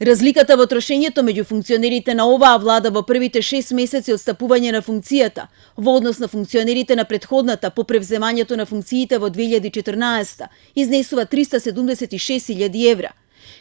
Разликата во трошењето меѓу функционерите на оваа влада во првите 6 месеци од стапување на функцијата во однос на функционерите на претходната по превземањето на функциите во 2014 изнесува 376.000 евра.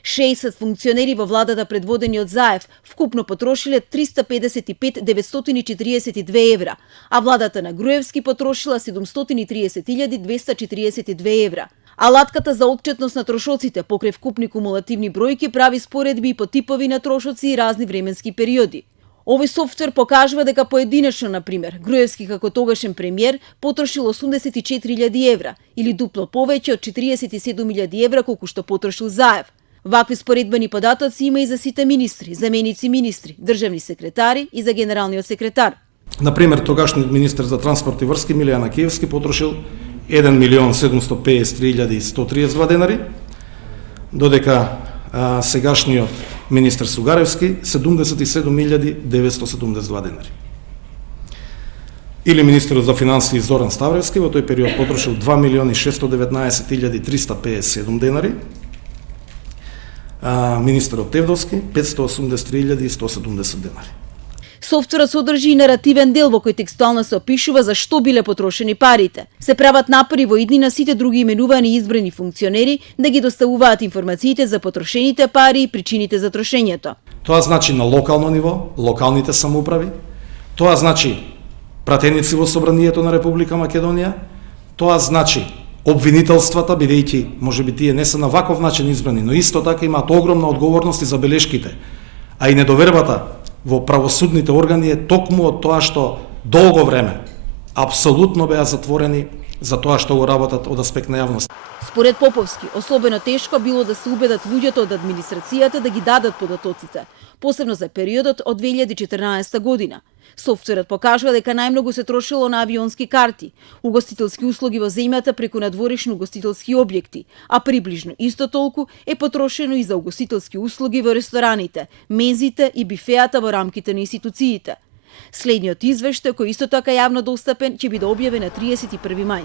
60 функционери во владата предводени од Заев вкупно потрошиле 355.942 евра, а владата на Груевски потрошила 730.242 евра. Алатката за отчетност на трошоците покрај вкупни кумулативни бројки прави споредби и по типови на трошоци и разни временски периоди. Овој софтвер покажува дека поединечно, например, Груевски како тогашен премиер потрошил 84.000 евра или дупло повеќе од 47.000 евра колку што потрошил Заев. Вакви споредбени податоци има и за сите министри, заменици министри, државни секретари и за генералниот секретар. Например, тогашниот министер за транспорт и врски Милијан Акиевски потрошил 1.753.132 денари, додека сегашниот министер Сугаревски 77.972 денари. Или министерот за финансии Зоран Ставревски во тој период потрошил 2.619.357 денари, министерот Тевдовски 583.170 денари. Софтверот содржи и наративен дел во кој текстуално се опишува за што биле потрошени парите. Се прават напори во идни на сите други именувани избрани функционери да ги доставуваат информациите за потрошените пари и причините за трошењето. Тоа значи на локално ниво, локалните самоуправи, тоа значи пратеници во Собранието на Република Македонија, тоа значи обвинителствата, бидејќи можеби тие не се на ваков начин избрани, но исто така имаат огромна одговорност и забелешките, а и недовербата во правосудните органи е токму од тоа што долго време апсолутно беа затворени за тоа што го работат од аспект на јавност. Според Поповски, особено тешко било да се убедат луѓето од администрацијата да ги дадат податоците, посебно за периодот од 2014 година. Софтверот покажува дека најмногу се трошило на авионски карти, угостителски услуги во земјата преку надворешни угостителски објекти, а приближно исто толку е потрошено и за угостителски услуги во рестораните, мензите и бифеата во рамките на институциите. Следниот извештај, кој исто така јавно достапен, ќе биде објавен на 31 мај.